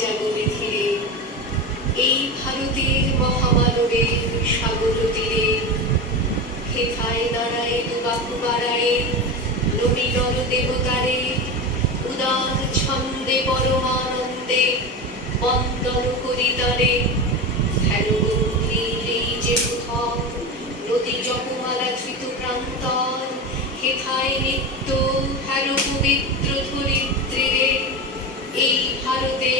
জাগবে ধীরে এই ভারতের মহামানবে সাগর তীরে। হেথায় দাঁড়ায় দুবাহু বাড়ায় নবী নর দেবতারে, উদার ছন্দে পরমানন্দে বন্দন করি তারে। হেন গম্ভীর এই যে কোথাও নদী জপমালা ধৃত প্রান্তর, হেথায় নিত্য হেন পবিত্র ধরিত্রীরে এই ভারতে